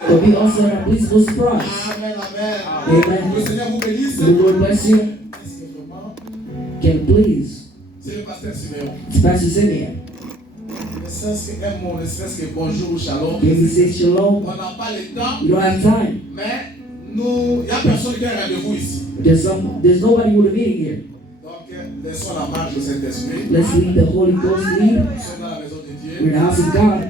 But we also are not pleased with surprise. Amen, amen. Amen. Que le Seigneur vous bénisse. The Lord bless you. Can please. C'est le pasteur Siméon. It's Pastor Simeon. Ne serait-ce qu'un mot, ne serait-ce que bonjour ou shalom. Can we say shalom? On n'a pas le temps. You don't have time. Mais nous, il n'y a personne qui a un rendez-vous ici. There's nobody with a meeting here. Donc, laissons la marche au Saint-Esprit. Let's lead the Holy Ghost lead. Nous sommes dans la maison de Dieu. We're in the house of God.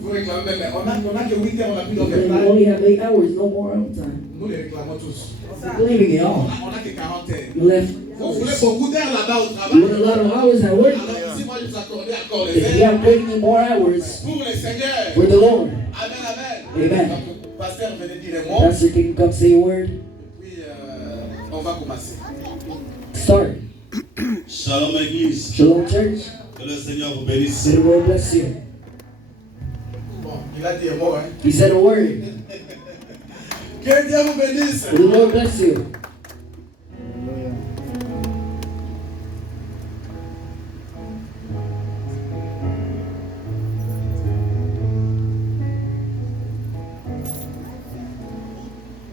Vous réclamez, mais on a que 8 heures, on n'a plus We d'overtime. only have 8 hours, no more overtime. Nous les réclamons tous. We're leaving it all. On n'a que 40 heures. You left. Vous voulez beaucoup d'heures là-bas au You travail. want a lot of hours at work. Alors, si moi je vous accordais encore les If you heures have 30 more hours pour le Seigneur. for the Lord, Amen, amen. Amen. Donc, pasteur, venez dire un mot. Pastor, can you come say a word? Puis, on va commencer. Start. Shalom Église, Shalom, church. que le Seigneur vous bénisse. May the Lord bless you. Bon, il a dit un mot, hein. He said a word. Que Dieu vous bénisse. May the Lord bless you.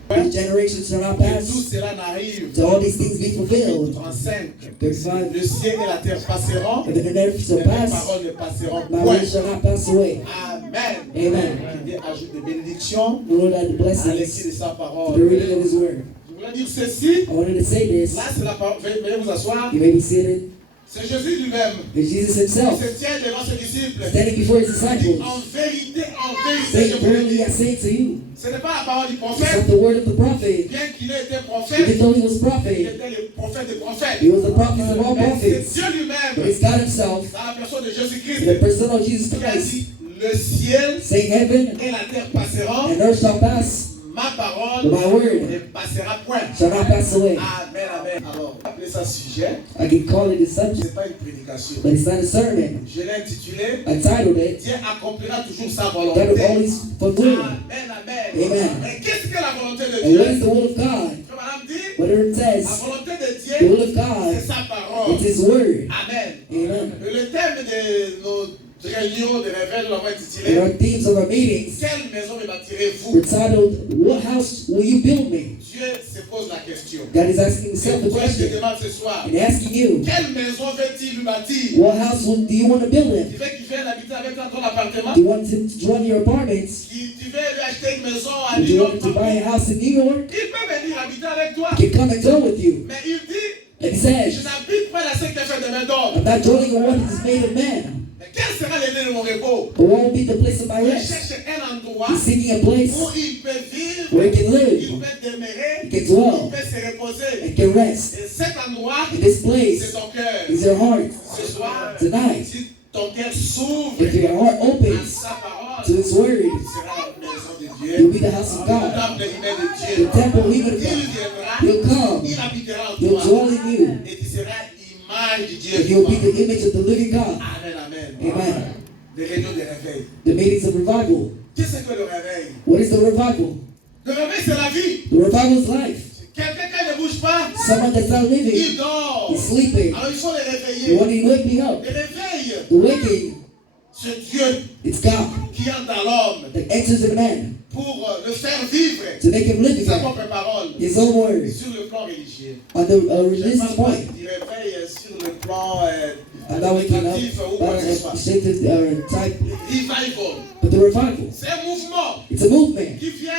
These generations shall not Que tout pass cela n'arrive. till all these things be fulfilled. 35. 35. Le ciel et la terre passeront. And then the earth shall Mais mes pass. paroles ne passeront My point. words shall not pass away. Amen. Amen. Que Dieu ajoute des bénédictions The Lord add the à blessings l'écrit de sa to parole. the reading of His word. Je voulais dire ceci. I wanted to say this. Là, c'est la parole. Veuillez vous asseoir. You may be seated. C'est Jésus lui-même It's Jesus qui Himself se tient devant ses disciples. standing before His Il dit, disciples. en vérité, je Saying, vous le verily dis. I say to you, Ce n'est pas la parole du it's not prophète. the word of the prophet. Bien qu'il ait été Even prophète, though he was il prophet, était le prophète des prophètes. he was the prophet of all Mais c'est prophets. Dieu But lui-même, it's God Himself, dans la personne de in the Jésus-Christ, person of Jesus qui a Christ, dit, le ciel saying, heaven et la terre passeront, and earth shall pass, ma but parole my word ne passera point. shall not pass away. Amen, amen. Alors, appelez ça sujet. I can call it a Ce subject, n'est pas une prédication. but it's not a sermon. Je l'ai intitulé, I titled it, Dieu accomplira toujours sa God volonté. will always fulfill. Amen, amen. Amen. Et qu'est-ce que la volonté de And what is Dieu? the will of God? Comme madame dit, Whether it la says, volonté de the Dieu, will of God, c'est sa parole. it's His word. Amen. Amen. Le thème de nos réunions de réveil, l'avons And intitulé, our themes of our meetings quelle maison me bâtirez-vous? were titled, what house will you build me? Dieu se pose la question. God is asking himself the Et moi, je te question demande ce soir, and asking you, quelle maison veut-il lui bâtir? what house do you want to build Tu him? veux qu'il vienne habiter avec toi dans ton appartement? Do you want to join your apartments? Tu veux lui acheter une maison à Do New you York? want to buy a house in New York? Il peut venir habiter avec toi. He can come and dwell with you. Mais il dit, And he je says, n'habite pas dans ce que fait de mes I'm dons. not dwelling on what is made of man, Mais quel sera le lieu de mon repos? but what will be the place of my Il rest? cherche un endroit He's seeking a place où il peut vivre, where he can il live, peut demeurer, he can il dwell, peut se reposer. and can rest. Et cet endroit, And this c'est place ton cœur. is your heart. Ce soir, Tonight, si ton cœur s'ouvre if your heart à opens sa parole, to His word, il sera la maison de you'll Dieu. be the house of Le God, temple humain de the Dieu. temple even of Il God. viendra, He'll come, il habitera en He'll toi. dwell in you, Et tu seras image du Dieu and you'll be vivant. the image of the living God. Amen, amen. Amen. Des réunions de réveil. The meetings of revival. Qu'est-ce que le réveil? What is the revival? Le réveil, c'est la vie. The revival is life. Quelqu'un qui ne bouge pas, Someone that's not living, il dort. is sleeping. Alors il faut le You réveiller. want to wake me up. Le réveil, The waking, c'est Dieu it's God qui entre dans l'homme that enters in man pour le faire vivre to make him live sa again. propre parole His own words sur le plan religieux. on the Je ne religious parle pas point. du réveil sur le plan I'm not waking up administratif ou quoi que ce soit. shifted type, Revival. but the revival, C'est un mouvement it's a movement qui vient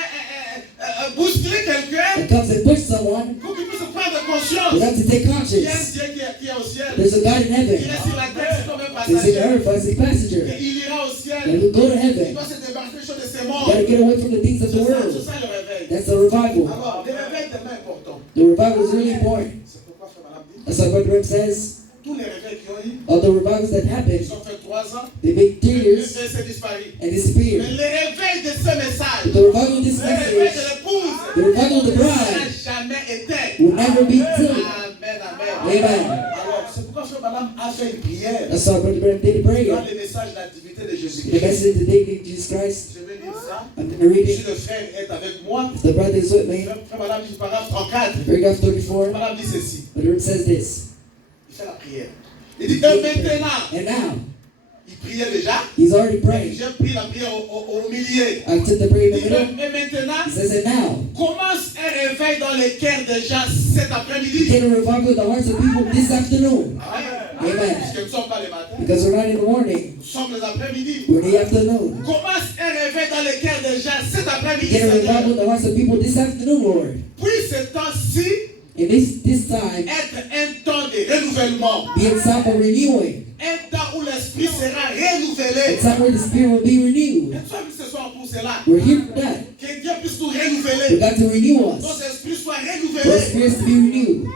bousculer quelqu'un that comes and push someone pour qu'il puisse prendre for conscience. them to take Il y a un conscience. Dieu qui est au ciel. There's a God in Il heaven. est sur la terre, c'est comme un He's in the passager. earth as a passenger. Et il ira au And ciel. he'll go to Il heaven. doit se débarrasser des choses de ces You mondes. gotta get away from the things of the C'est world. ça le réveil. That's the revival. Alors, le réveil est tellement important. The revival is really important. C'est pourquoi Frère Madame dit, That's why Brother Rem says, tous les réveils qui ont eu, of the revivals that happen, ils ont fait 3 ans, they make et tears c'est disparu. and Mais disappear. le réveil de ce message, But the revival of this le réveil de message l'épouse, the revival of the n'a bride jamais été. will never be too. Amen, amen. Amen. Alors, c'est pourquoi Frère Madame a fait une prière That's why Brother Branham did a dans prayer. le message d'activité de The Jésus-Christ. message of the day of Jesus Christ. Je vais dire ça. I'm going to read Si it. le frère est avec moi, The brother is with me. Frère Madame dit paragraphe 34. Paragraph 34. Madame dit ceci. Brother Rem says this. Il fait la prière. Il dit, et maintenant, And now, Il priait déjà. He's already praying. J'ai pris la prière au milieu. I took the prayer in the middle. Et maintenant, He says it now. commence un réveil dans les cœurs des gens cet après-midi. Get a revival in the hearts of people this afternoon. Amen. Parce que nous ne sommes pas les matins. Because we're not in the morning. Nous sommes les après-midi. We're in the afternoon. Commence un réveil dans les cœurs des gens cet après-midi. Get a revival in Seigneur. the hearts of people this afternoon, Lord. Puis ce temps-ci, In this time, être un temps de renouvellement. be a time for renewing. Un temps où l'esprit sera A renouvelé. time where the Spirit will be renewed. Nous sommes ce soir pour cela. We're here for that. Que Dieu puisse nous For renouveler. God to renew Nos us. esprits soient For our renouvelés spirits to be renewed.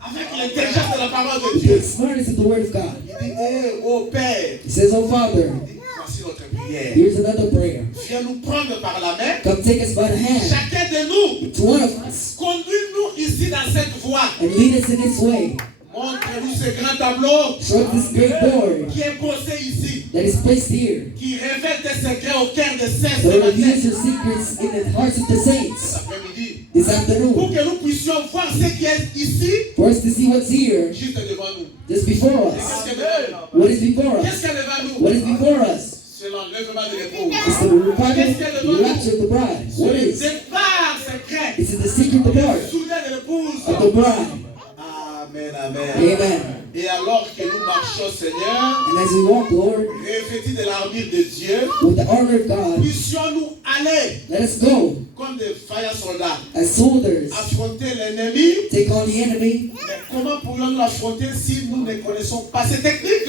avec l'intelligence de la parole de With Dieu. the smartness of the Word of God. Il dit, ô Père, He says, Oh Father, voici notre prière. here's another prayer. Viens nous prendre par la main. Come take us by the hand. Chacun de nous, To one of us. conduis-nous ici dans cette voie. And lead us in this way. Montre-nous ce grand tableau Show us this great board qui est posé ici, that is placed here. qui révèle tes secrets au cœur des saints So ce it matin, reveals your secrets in the hearts of the cet saints après-midi, this pour afternoon. que nous puissions voir ce qui est ici, For us to see what's here juste devant nous. just before Et us. qu'est-ce qu'il y a devant nous? What is before Qu'est-ce us? qu'il y a devant nous? What is before us? C'est l'enlèvement de l'épouse. It's the revival, the rapture of the bride. What Le is? départ secret, It's the secret departure soudain de l'épouse. of the bride. Amen, amen. Amen. Et alors que nous marchons, Seigneur, And as we walk, Lord, revêtis de l'armure de Dieu, with the armor of God, puissions-nous aller let us go comme des vaillants soldats, as soldiers, affronter l'ennemi. take on the enemy. Mais comment pourrions-nous l'affronter si nous ne connaissons pas ces techniques?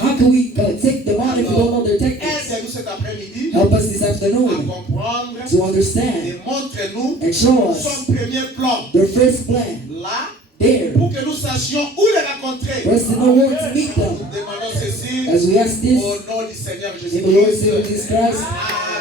How can we take them on if we don't know their techniques? Aide-nous cet après-midi Help us this à afternoon comprendre to understand et montre-nous and show us son premier plan. their first plan Là, there, pour que nous sachions où les rencontrer. for us to know where to meet them. Demandons ceci As we ask this au nom du Seigneur in the Lord's name of Jésus-Christ. Jesus Christ,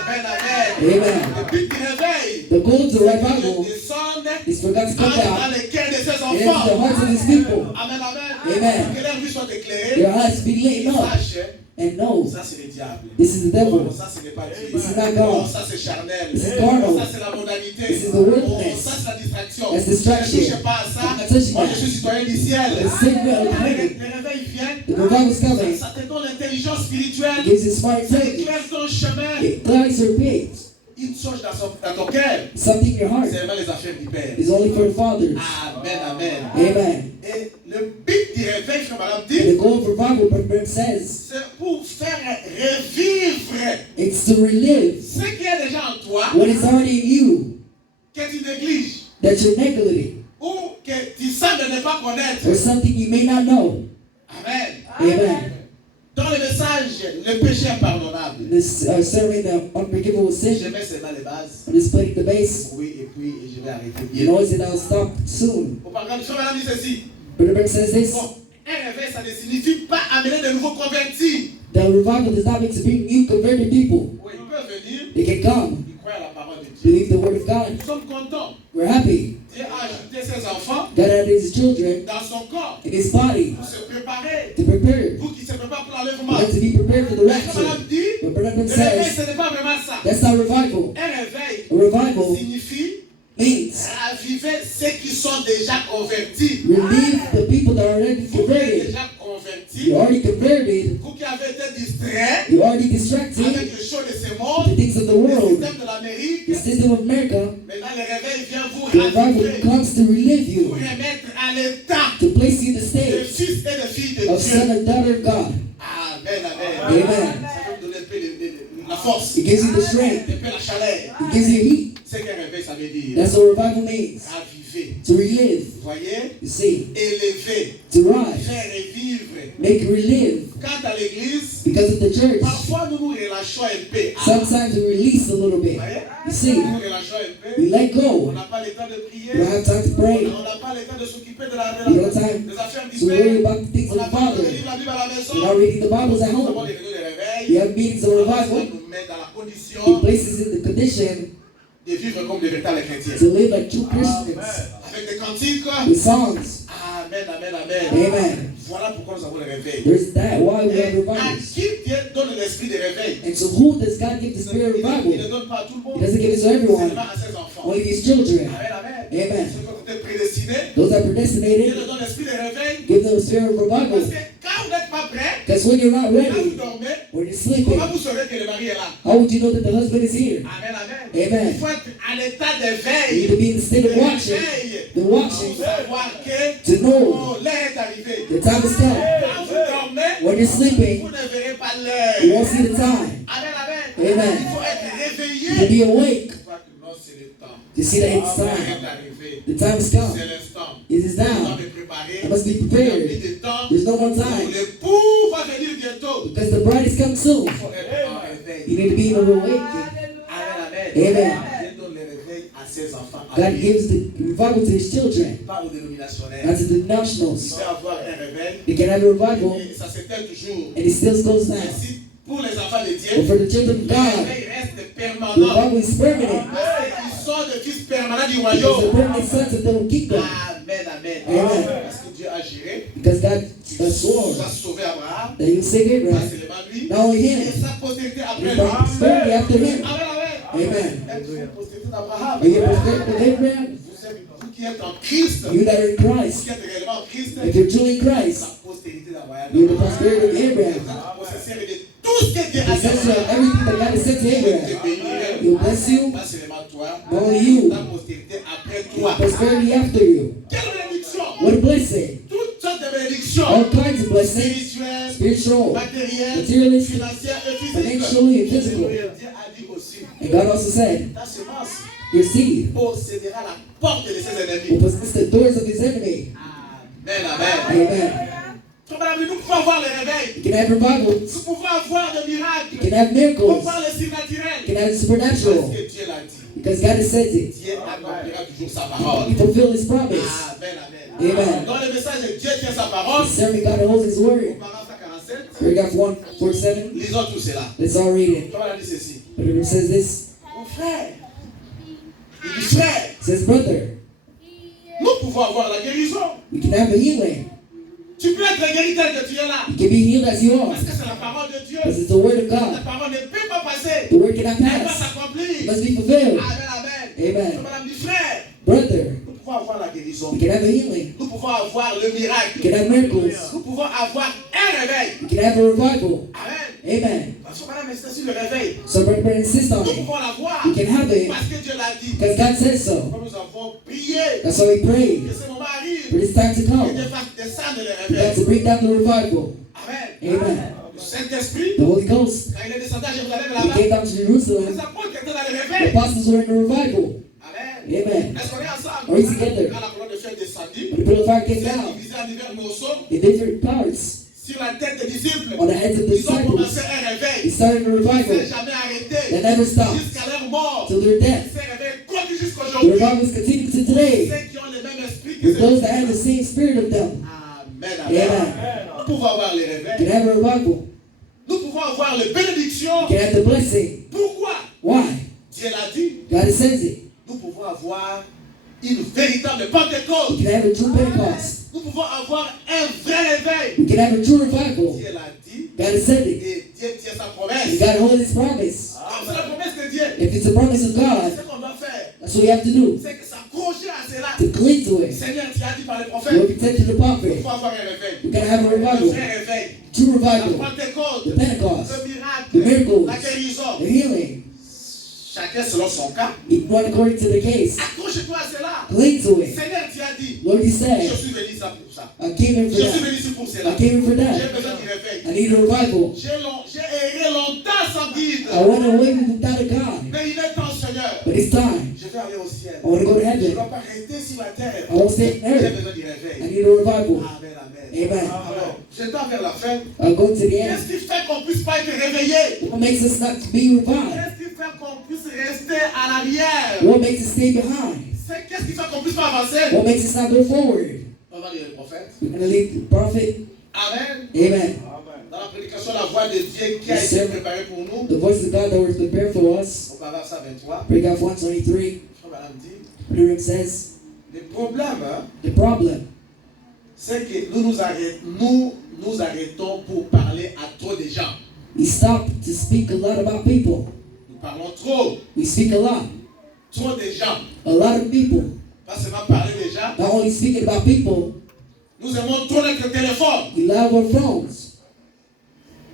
Amen, amen. Amen. Le but du réveil, The goal of the c'est revival de descendre is for God to come dans down les cœurs de ses and into the enfants. hearts of His people. Amen, amen. Amen. Que leur vie soit éclairée. Their eyes be lit up Sache, and know ça c'est le diable. this is the Oh, devil. ça ce n'est pas Dieu. This is not Oh, God. ça c'est charnel. This is carnal. Oh, ça c'est la mondanité. This is the Oh, wickedness. ça c'est la distraction. That's distraction. Ne touchez pas à ça. I'm not touching Moi, that. je suis citoyen du ciel. The secret of Le heaven, réveil vient. the revival is coming. Ça te donne l'intelligence spirituelle. Gives you smart Ça intelligence. éclaire ton chemin. It clouds your path. Une chose dans ton cœur. Something in your heart C'est vraiment les affaires du Père. is only for the fathers. Amen, amen. Amen. Et le but du réveil, frère Madame And dit, the goal of revival, Brother Branham says, c'est pour faire revivre it's to relive ce qui est déjà en toi, what is already in you que tu négliges, that you're neglecting, ou que tu sens de ne pas connaître. or something you may not know. Amen. Amen. Dans le message, le péché impardonnable, This sermon, the unforgivable je sin, mets seulement les bases. I'm just putting the base. Oui, et puis je vais arrêter You bien. know, and I'll stop soon. Au programme, frère Madame dit ceci. Brother Branham says this, Bon, un réveil, ça ne signifie pas amener de nouveaux convertis. the revival does not mean to bring new converted people. Oui, ils peuvent venir, They can come, ils croient à la parole de Dieu. believe the word of God. Nous sommes contents. We're happy. Dieu a ajouté ses enfants God added his children dans son corps in his body pour se préparer, to prepare, pour qu'il se prépare pour for l'enlèvement. them to be prepared for the Mais comme rapture. Madame dit, But Brother le Branham réveil, says ce n'est pas vraiment ça. that's not revival. Un réveil A revival signifie means raviver ceux qui sont déjà convertis. relieve the people that are already Vous qui êtes converted. déjà convertis, You're already converted. vous qui avez été distraits You're already distracted avec les choses de ce with monde, the things of the le world, système de l'Amérique. the system of America. Maintenant, le réveil vient vous The revival raviver, comes to relive vous you, remettre à l'état to place you in the de state fils et de filles de of son Dieu. and daughter of God. Amen, amen. Amen. Ça va vous donner un peu la force, It gives you the strength. un peu la chaleur. It gives you heat. C'est qu'un réveil, ça veut dire That's what revival means. raviver. To relive. Vous voyez? You see, Élever, to rise, faire revivre. make relive. Quant à l'église, Because of the church, parfois nous nous relâchons un peu. sometimes we release a little bit. You see, Nous nous relâchons un we peu. let On go. n'a pas le temps de We prier. don't have time to pray. On n'a pas le temps de s'occuper de We don't have time des affaires du to worry Père. about the things On of n'a the pas le temps de Father. lire la Bible à la maison. We're not reading the Bibles at Nous avons home. les réunions de We réveil. have meetings of Ça revival. nous met dans la condition It places us in the condition de vivre comme des véritables chrétiens. to live like true Christians Avec des cantiques. with songs. Amen, amen, amen. Amen. Voilà pourquoi nous avons le réveil. There's that. Why we have Et à revivals. qui Dieu donne l'esprit de réveil? And so who does God give the Il spirit of ne revival? donne pas à tout le He monde. doesn't give it to everyone. Seulement à ses enfants. Only these children. Amen, amen. Amen. Ceux qui ont été prédestinés, Those are Dieu predestinated. leur donne l'esprit de réveil. Give them a spirit of Parce revival. que quand vous n'êtes pas prêt, Because when you're not quand vous ready, dormez, when you're sleeping? Comment vous saurez que le mari est là? How would you know that the husband is here? Amen, amen. Amen. Il faut être à l'état You d'éveil. need to be in the state of watching. The watching. Pour savoir que To know oh, l'heure est arrivée. the time has come. Quand vous dormez, When you're vous sleeping, ne verrez pas you l'heure. won't see the time. Amen, amen. Amen. Il faut être To réveillé. be awake. Non, c'est le temps. To see that it's L'heure time. est arrivée. The time has come. C'est l'instant. It is Je dois now. me préparer. I must be Il n'y a prepared. plus de temps. There's no more time. L'époux va venir bientôt. Because the bride is coming soon. Il faut être en réveil. You need to be in a awakening. Amen, Amen. Dieu donne le réveil à ses enfants. God gives the revival to his children, Pas aux dénominationnels. not to the Il nationals. peut avoir un réveil. They can have a revival, Et ça s'éteint toujours. and it still goes Mais down. si pour les enfants de But Dieu, for the children of le God, réveil reste the permanent. revival is permanent. Ils sont des fils permanents du Because the royaume. permanent sons that will keep them. Amen, amen. Amen. Parce que Dieu a géré. Because God swore Il a sauvé Abraham. that he will save Pas Abraham. seulement lui. Not only Et him, sa postérité après but lui. posterity after him. Amen, amen. Amen. Êtes-vous postérité d'Abraham? Are you a posterity of Abraham? Vous qui êtes en Christ, You that are in vous Christ, qui êtes réellement en Christ, if you're truly in Christ, la postérité d'Abraham. you're the posterity of Vous Abraham. êtes possesseur de tout ce que Dieu a Possessor fait. of everything that God has said to Je te Abraham. bénirai. He'll bless you, Pas seulement toi, not only you, ta postérité après toi. prosperity after you. Quelle bénédiction! What a blessing. Toutes sortes de bénédictions. All kinds of blessings, Spirituelles, spiritual, matérielles, materialistic, financières et physiques. financially and physical. Dieu a dit aussi, And God also said, ta semence your seed possédera la porte de ses will ennemis. possess the doors of his enemy. Amen, amen. Amen. Frère Madame, nous pouvons voir le réveil. You can have revivals. Nous pouvons avoir des You miracles. can have Nous pouvons miracles. voir le You surnaturel. can have Parce supernatural. que Dieu l'a dit. Because God has said it. Dieu accomplira toujours sa parole. He fulfilled his promise. Amen, amen. Amen. Dans le message de Dieu tient sa parole. Serving God holds his word. Paragraphe 147. Paragraph 147. Lisons tout cela. Let's all read it. Comment on a dit ceci? But it says this. Mon frère. Il dit frère. It says, brother, Nous pouvons avoir la guérison. you can have a healing. Tu peux être guéri tel que tu es là. You can be healed as you are. Parce que c'est la parole de Dieu. Because it's the word of La God. parole ne peut pas passer. The word cannot Elle va pass. It s'accomplir. must be fulfilled. Amen, amen. Amen. Madame dit frère. Brother, Nous pouvons avoir la guérison. you can have a healing. Nous pouvons avoir le You miracle. can have miracles. Nous pouvons avoir un réveil. You can have a revival. Amen. Amen. Parce que madame insiste sur le réveil. So brother insist on Nous it. pouvons l'avoir. You can have it Parce que Dieu l'a dit. because God says so. Comme nous avons prié. That's why we pray Que ce moment arrive. for this time to Et come. Dieu fasse descendre le For God réveil. to bring down the revival. Amen. Amen. Le Saint-Esprit, The Holy Ghost. quand il est descendu à Jérusalem He là-bas, came down to les Jerusalem. apôtres étaient dans le The réveil. apostles were in the revival. Amen. Amen. Est-ce qu'on est ensemble? Are we together? Quand la colonne de feu descendit, When the pillar of fire came c'est down divisé en divers morceaux in different parts sur la tête des disciples. on the heads of the Ils ont commencé disciples, un he réveil. started a Ils ne revival s'est jamais arrêté. that never stopped Jusqu'à leur mort. till their death. Ces réveils continuent The jusqu'aujourd'hui. revivals continue to today Ceux qui ont le même esprit que with those ceux that have the same spirit of them. Amen, Amen. amen. Nous pouvons avoir les You réveils. can have a revival. Nous pouvons avoir les bénédictions. You can have the blessing. Pourquoi? Why? Dieu l'a dit. God says it. Nous pouvons avoir une véritable Pentecôte. You can have a true Pentecost. Nous pouvons avoir un vrai réveil. You can have a true revival. Dieu l'a dit. God said it. Et Dieu tient sa And promesse. God holds his promise. Comme c'est la promesse de Dieu. If it's a promise of God, Ce qu'on doit faire, that's what you have to do. c'est que s'accrocher à cela. To cling to it. Seigneur, tu as dit par les You prophètes. will be sent to the Il prophet. faut avoir un réveil. You gotta have a Un revival. vrai réveil. True La revival. Pentecôte. The Pentecost. Le The miracle. miracles. La guérison. The healing. Chacun selon son cas. One according to the case. Accroche-toi à cela. Cling to it. Seigneur, tu as dit. Lord, you Je said, suis venu ça pour ça. I came in Je for suis that. venu ici pour cela. I came in for J'ai that. besoin du réveil. I need a revival. J'ai erré longtemps sans guide. I went away without a God. Mais il est temps, Seigneur. But it's time. Je vais aller au ciel. I want to go to Je ne heaven. dois pas rester sur la terre. I won't stay on J'ai earth. besoin du I réveil. need a revival. Amen, amen. Amen. Alors, je tends vers la fin. I'll go to the Qu'est-ce end. qui fait qu'on ne puisse pas être réveillé? What makes us not to be revived? Qu'est-ce qui fait qu'on puisse rester à l'arrière? What makes us stay behind? Qu'est-ce qui fait qu'on ne puisse pas avancer? What makes us not go forward? On va lire le prophète. We're going to lead the prophet. Amen. Amen. Dans la prédication, la voix de Dieu qui a Yes, été sir. préparée pour nous. The voice of God that was prepared for us. Au paragraphe 123, Paragraph 123. Frère Madame dit, Lyric says, le problème, hein, the problem c'est que nous arrêtons pour parler à trop de gens. we stop to speak a lot about people. Nous parlons trop. We speak a lot. Trop de gens. A lot of people. Pas seulement parler des gens. Not only speaking about people, Nous aimons trop notre téléphone. we love our phones.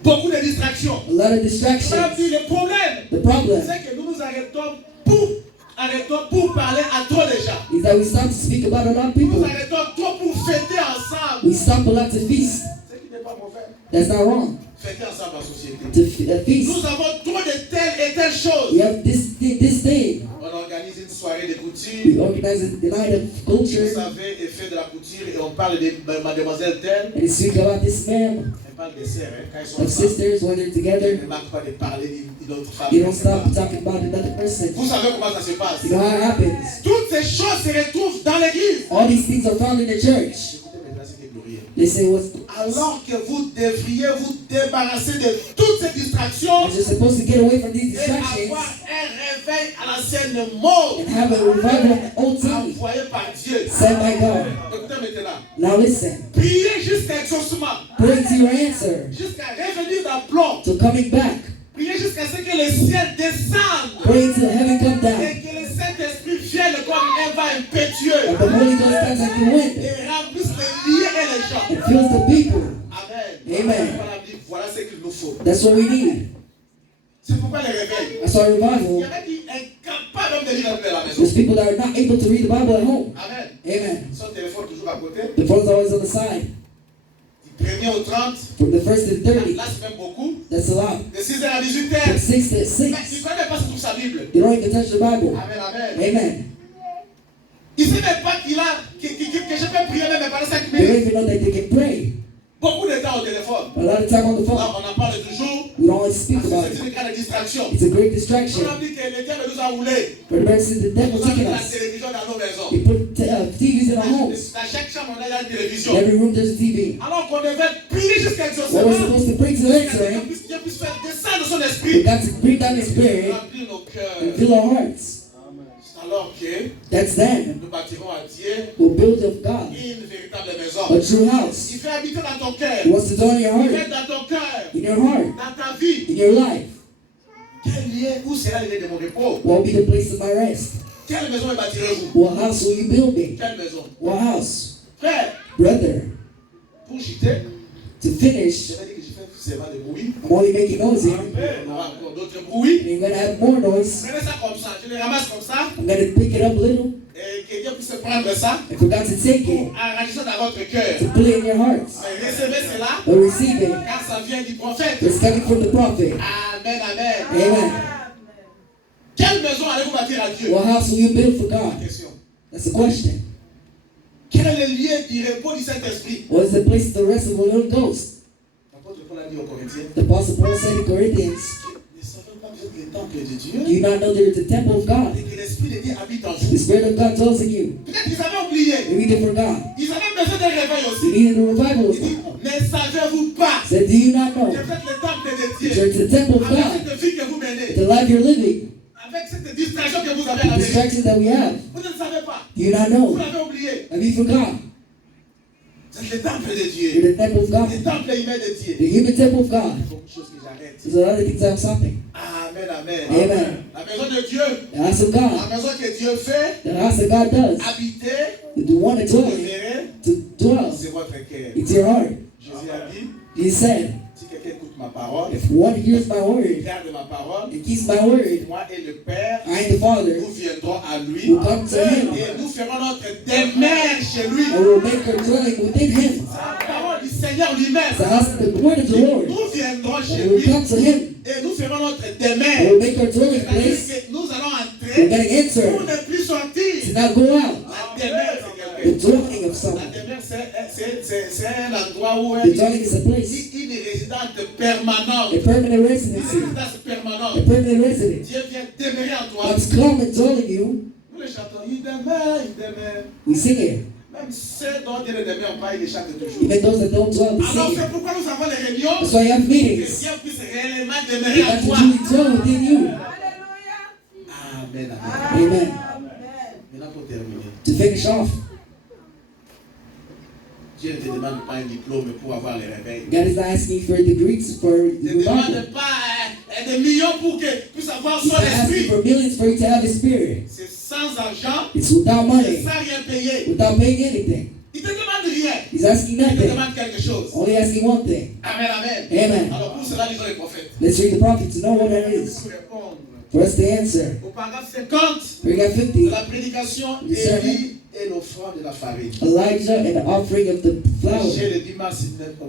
beaucoup de distractions. a lot of On a distractions. dit le problème, The problem c'est que nous nous arrêtons pour parler à trop de gens. is that we stop to speak about a lot of Nous people. arrêtons trop pour fêter ensemble. We stop a lot to feast. Ce qui n'est pas mauvais. That's not wrong. Fêter ensemble en société. To feast. Nous avons trop de telle et telle chose. We have this thing. On organise une soirée de couture. We organize the night of Vous culture. savez, effet de la couture, et on parle de mademoiselle telle. And we speak about this man On parle des sœurs, hein, quand ils sont of ensemble. sisters when they're Ils together. ne manquent pas de parler d'une autre femme. You don't stop talking about another person. Vous savez comment ça se passe. You know how it happens. Toutes ces choses se retrouvent dans l'église. All these things are found in the church. Écoutez maintenant, c'était glorieux. They say what's Alors que vous devriez vous débarrasser de toutes ces distractions you're supposed to get away from these et distractions avoir un réveil à l'ancienne mode and have a revival of the old time envoyé par Dieu. sent by God. Écoutez maintenant. Now listen. Priez jusqu'à exaucement, Pray to your answer. jusqu'à revenir d'aplomb. To coming back. Priez jusqu'à ce que le ciel descende Pray till heaven come et down. que le Saint-Esprit vienne comme un vent impétueux And the Holy Ghost comes like the wind et remplisse les lieux et les gens. and fills the people. Amen. Amen. Voilà ce qu'il nous faut. That's what we need. C'est pourquoi les réveils. That's our Il y revival. avait dit incapable de lire la Bible à la maison. There's people that are not able to read the Bible at home. Amen. Amen. Son téléphone toujours à côté. The phone's always on the side. Du 1er au 30. From the 1st to the 30th. Là, c'est même beaucoup. That's a lot. De 6h à From 18h. 6 to Mais 6. il ne connaît pas sur sa Bible. They don't even touch the Bible. Amen, amen. Amen. Il ne sait même pas qu'il a, que je peux prier même pendant 5 They don't minutes. even know that they can pray. Beaucoup de temps au téléphone. A lot of time on the phone. Là, on en parle toujours. We don't always speak Parce about que c'est it. une grande distraction. It's a great On distraction. a dit que le diable nous a roulés. But the Bible says the devil Nous avons taking la us. télévision dans nos maisons. He put TVs in our homes. Dans chaque chambre, on a une télévision. In every room there's a TV. Alors qu'on devait prier jusqu'à What we're exaucement. supposed to pray to the answer, Dieu puisse faire descendre son we esprit. got to bring down His Spirit Remplir nos cœurs. and fill our hearts. Alors que That's then. nous bâtirons à Dieu We'll build of God une véritable a maison. true house. Il fait habiter dans ton cœur. He wants to dwell in your Il heart, fait dans ton cœur. in your heart, Dans ta vie. in your life. Quel lieu, où sera le lieu de mon repos? What will be the place of my rest? Quelle maison me bâtirez-vous? What house will you build me? Quelle maison? What house? Frère, Brother, pour chuter, to finish, je vais dire que je fais seulement de bruit. I'm only making noise here. On aura encore d'autres bruits. And you're going to have more noise. Prenez ça comme ça. Je le ramasse comme ça. I'm going to pick it up a little. Et que Dieu puisse prendre ça. I forgot to take it, Enrager ça dans votre cœur. to put it in your hearts. Mais recevez cela. But receive it. Car ça vient du prophète. It's coming from the prophet. Amen, amen. Amen. Quelle maison allez-vous bâtir à Dieu? What house will you build for God? Question. That's the question. Quel est le lieu du repos du Saint-Esprit? What is the place of the rest of the Holy Ghost? L'apôtre Paul a dit aux Corinthiens, The Apostle Paul said in Corinthians, ne savez pas que vous êtes le temple de do Dieu you not know there is the temple of God? et que l'Esprit de Dieu habite en The vous? Spirit of God dwells in you. Peut-être qu'ils avaient oublié. Maybe they forgot. Ils avaient besoin d'un réveil You aussi. needed a revival. Il dit, ne savez-vous pas Said, do you not que know vous êtes le temple de that Dieu? you're the temple of Avec God? cette vie que vous menez, The life you're living, avec cette distraction que vous avez à the la maison, distractions that we have, vous ne savez pas. do you not Vous know? l'avez oublié. Have you forgot? Vous êtes le temple de You're Dieu. the temple of God. Le temple humain de Dieu. The human temple of God. Beaucoup de choses que j'arrête. There's a lot of things I'm stopping. Amen, amen. Amen. La maison de Dieu, The house of la God. maison que Dieu fait, The house that God does. habiter, The one to dwell in. demeurer, To dwell. c'est votre cœur. It's your heart. Jésus a dit, He said, si quelqu'un écoute ma parole, if one hears my word garde ma parole, and keeps my word, moi et le Père, I and the Father nous viendrons à lui will come to him et nous ferons notre demeure chez lui. and will make our dwelling within him. La parole du Seigneur lui-même. The house, the word of the Lord, Nous viendrons chez and will lui come to him et nous ferons notre and demeure. will make our dwelling C'est-à-dire place. que nous allons We're entrer going to enter pour ne plus to sortir. not go out. La demeure, c'est The quelque chose. dwelling of La someone. demeure, c'est un endroit où The dwelling is a place, une résidence permanente. a permanent Une residency, résidence permanente. a permanent residence. Dieu vient demeurer en toi. God's come and dwell in you. Nous les chantons, il demeure, il demeure. We sing it. Même ceux dont Dieu ne demeure pas, il les chante toujours. Even those that don't dwell, we Alors sing c'est it. pourquoi nous avons les réunions. That's why you have Que meetings. Dieu puisse réellement You demeurer en got to toi. truly dwell within you. Amen, amen. Amen. Maintenant pour terminer, To finish off, Dieu ne te demande pas un diplôme pour avoir les réveils. God is not asking for degrees for Il ne te revival. demande pas des millions pour que puisse avoir He's son not asking esprit. for millions for you to have the Spirit. C'est sans argent, It's without c'est money, sans rien payer. without paying anything. Il te demande rien. He's asking Il te nothing. demande quelque chose. Only asking one thing. Amen, amen. Amen. Alors pour cela, lisons les prophètes. Let's read the prophet to know what that is. Pour répondre. For us to answer. Au paragraphe 50 Paragraph de 50. la prédication, Yes, sir. Élie et l'offrande de la farine. Elijah and the offering of the flour. J'ai le dimanche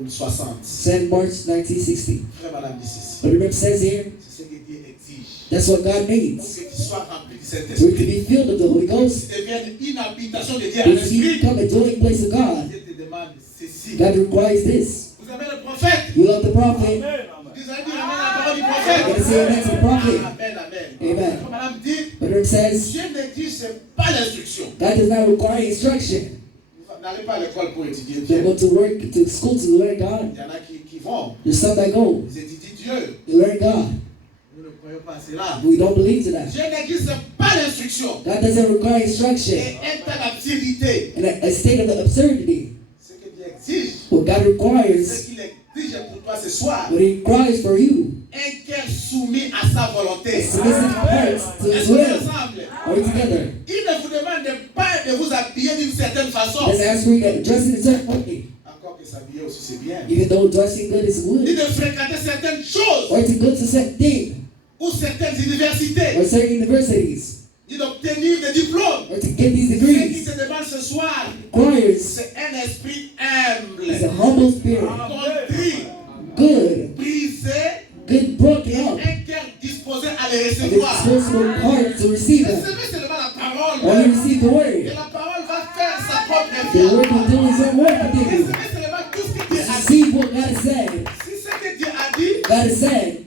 60. Said March 1960. Frère, madame, dit ceci. But remember, it says here, C'est ce que Dieu exige. that's what God Pour needs. que tu sois rempli du For it to Saint-Esprit. be filled with the Holy Ghost. Tu deviennes une habitation de Dieu à If you l'Esprit. become a dwelling place of God, Dieu te demande ceci. God requires this. Vous avez le prophète. You love the prophet. Vous allez dire amen à la parole du You prophète. gotta say amen to the prophet. Amen, amen. Amen. Comme madame dit, But it says, Dieu n'exige pas l'instruction. God does not require instruction. Vous n'allez pas à l'école pour étudier They Dieu. go to work, to school to learn God. Il y en a qui vont. There's some that go, Ils étudient Dieu. they learn God. Nous ne croyons pas à cela. We don't believe to that. Dieu n'exige pas l'instruction. God doesn't require instruction. Et un tas d'absurdité. And a state of absurdity. Ce que Dieu exige, What God ce requires, qu'il exige pour toi ce soir, what He requires for you, un cœur soumis à sa volonté. is submissive hearts to His Est-ce qu'on est will. ensemble? Are we together? Il ne vous demande pas de vous habiller d'une certaine façon. Let's ask for you to dress in a certain way. Encore que s'habiller aussi c'est bien. Even though dressing good is Ni good. de fréquenter certaines choses Or to go to certain things. ou certaines universités. Or certain universities. Ni d'obtenir des diplômes. Or to get these Ce qui degrees. te demande ce soir, Requires c'est un esprit is a humble, humble spirit. contrit, Good. brisé, Good broken et up. un cœur disposé à les And a recevoir. disposable heart to receive them. Recevez seulement la parole. Only receive the Et word. la parole va faire sa propre The word vie. will do his own work within you. Recevez seulement tout ce que Dieu a dit. Receive what God has said. Si ce que Dieu a dit God has said,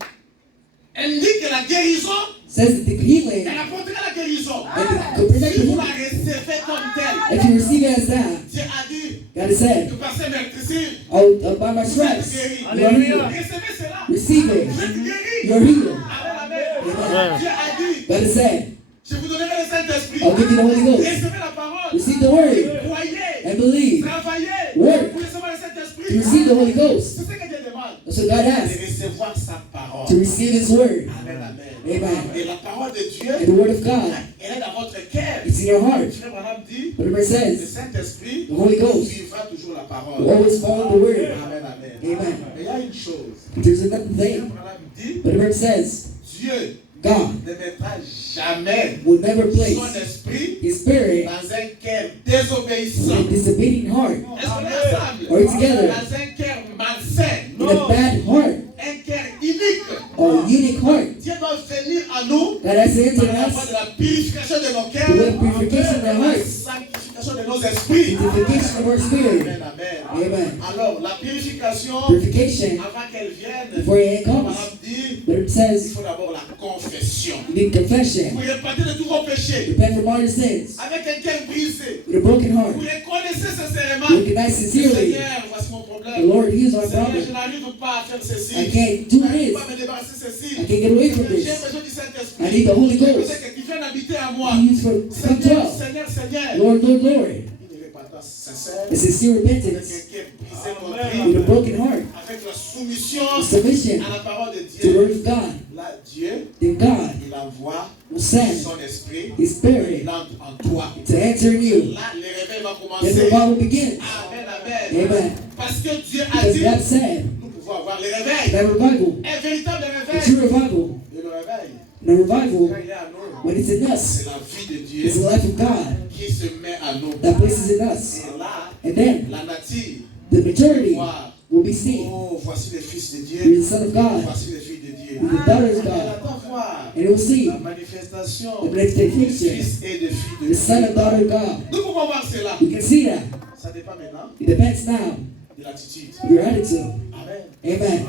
indique la guérison, says that the healing, elle apportera la guérison. and the protect Si the vous la healing, recevez comme telle, if you receive it as that, Dieu a dit God has said, que par ses meurtrissures, oh, by my stripes, you are healed. recevez cela. Receive Vous it. êtes guéris. You're healed. Amen, amen. Dieu a dit, God has said, je vous donnerai le Saint-Esprit. I'll give you the Holy Ghost. Recevez la parole. Receive the word Croyez. and believe. Travaillez. Work. Pour recevoir le Saint-Esprit. To receive the Holy C'est Ghost. ce que Dieu demande. That's what God De asks. recevoir sa parole. To receive His word. Amen, amen. Amen. Et la parole de Dieu, And the word of God, elle est dans votre cœur. it's in your heart. Frère Branham dit, But it le says, Saint-Esprit the Holy Ghost suivra toujours la will parole. always follow the word. Amen, amen. Amen. Mais il y a une chose. There's another Frère thing. Branham dit, But the word says, Dieu God ne mettra jamais will never place son esprit His spirit dans un cœur désobéissant. in a disobedient heart, Est-ce qu'on est ensemble? Are we together? Dans un cœur malsain. in a bad heart, Un cœur unique. or a unique heart. Dieu doit venir à nous God has to enter par la voie us de la purification de nos the cœurs, way of purification of our la hearts, sanctification de nos esprits. purification of our spirit. Amen, amen. Amen. Alors, la purification, Purification, avant qu'elle vienne, before it comme comes, on dit, but it il says, faut d'abord la confession. you need confession. Vous repartez de tous vos péchés Repent from all your sins avec un cœur brisé. with a broken Vous heart. reconnaissez sincèrement, Recognize sincerely, Seigneur, voici mon the problème. Lord heals my Seigneur, je problem. n'arrive pas à faire ceci. I can't do Je n'arrive this. pas à me débarrasser de ceci. I can't get away from J'ai this. besoin du Saint-Esprit. I need the Holy J'ai Ghost. besoin que tu viennes habiter à moi. He used for come to Seigneur, us. Seigneur, Seigneur. Lord, Lord, Lord. Une repentance sincère, A sincere avec repentance un cœur brisé, with a contrit, broken heart, avec la soumission submission à la parole de to the Dieu. word of God. Là, Dieu, Then God il envoie will send son esprit, His Spirit il entre en toi. to enter in you. Là, le réveil va Then the commencer. Bible begins. Amen, amen. Amen. Parce que Dieu a Because dit, God said nous pouvons avoir le réveil. that revival, Un véritable the réveil. true revival, Et le réveil, the revival, quand il est à nous, when it's in us, c'est la vie de it's the Dieu life of God qui se met à nous. that places in us. Et là, And then la nature the maturity voit, will be seen. oh, voici le Fils de You're Dieu, the Son of God, voici le Fils de Dieu. you're the daughter of Elle God. attend voir And it will see la manifestation the du manifestation, Fils et de Fille de the Son Dieu. and daughter of God. Nous pouvons voir cela. You can see that. Ça dépend maintenant It depends now de l'attitude. of your attitude. Amen. Amen.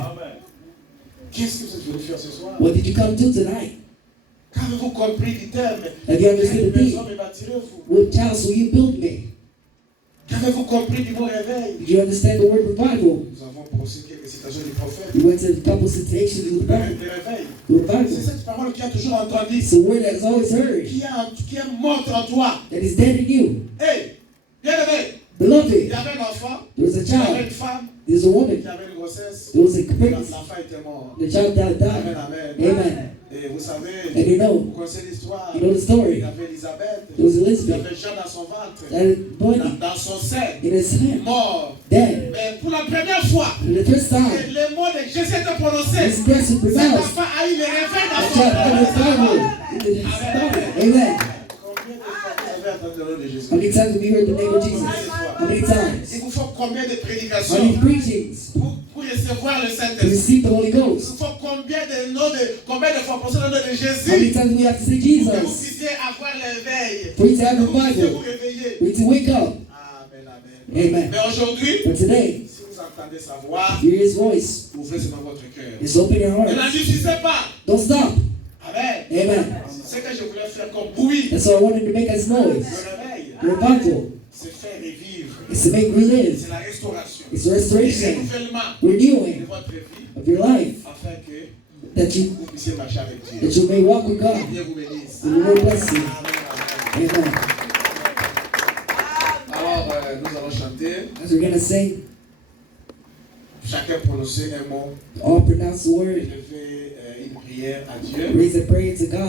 Qu'est-ce que vous êtes venu faire ce soir? What did you come to tonight? Qu'avez-vous compris du terme? Have you understood the Quelle thing? maison me bâtirez-vous? What house will you build me? Qu'avez-vous compris du mot réveil? Did you understand the word revival? Nous avons aussi quelques citations du prophète. We went to a couple citations of the Le Bible. réveil. The C'est revival. cette parole qui a toujours entendu, It's a word that is always heard, qui est morte en toi. that is dead in you. Hey, bien aimé, il Beloved, y avait un enfant, there was a il y avait child, une femme, there's a woman, qui avait une grossesse. there was a pregnancy. L'enfant était mort. The child died. Amen, amen. Amen. Et Et vous savez, And you know, vous connaissez l'histoire. you know the story. Il y avait Elisabeth. There was Il y Elizabeth, avait Jean dans son ventre. that bunny Dans son sein. in his hand, Mort. dead. Mais pour la première fois, For the first time, les mots de Jésus étaient prononcés. his breast was Cet pronounced. enfant a eu le réveil dans The son child had corps. revival in his stomach. Amen. Combien de fois vous avez entendu le nom de Jésus? How many times have you heard the name of Jesus? How many Il times? vous faut combien de How prédications many preachings pour recevoir le to Saint-Esprit? receive the Holy Il vous Ghost? faut combien de fois penser dans le nom de How many Jésus times do we have to say pour que vous Jesus? puissiez avoir l'éveil, For you to have que vous puissiez vous revival. réveiller. We need to wake up. Amen, amen. Amen. Mais aujourd'hui, But today, si vous entendez sa voix, hear his voice. ouvrez seulement votre cœur. Just open your Ne la heart. suffisez pas. Don't stop. Amen. Amen. Ce que je voulais faire comme bruit, That's why I wanted to make us noise. le réveil, The revival c'est faire revivre. is to make relive. C'est la restauration. It's the Le restoration, renouvellement de renewing votre vie of your life, afin que that you vous puissiez marcher avec Dieu. that you may walk with God. Dieu vous bénisse. The Lord bless you. Amen, amen. Amen. Alors, nous allons chanter. As we're gonna sing, Chacun prononcer un mot. all pronounce the word, Élever une prière à Dieu. raise a prayer to God.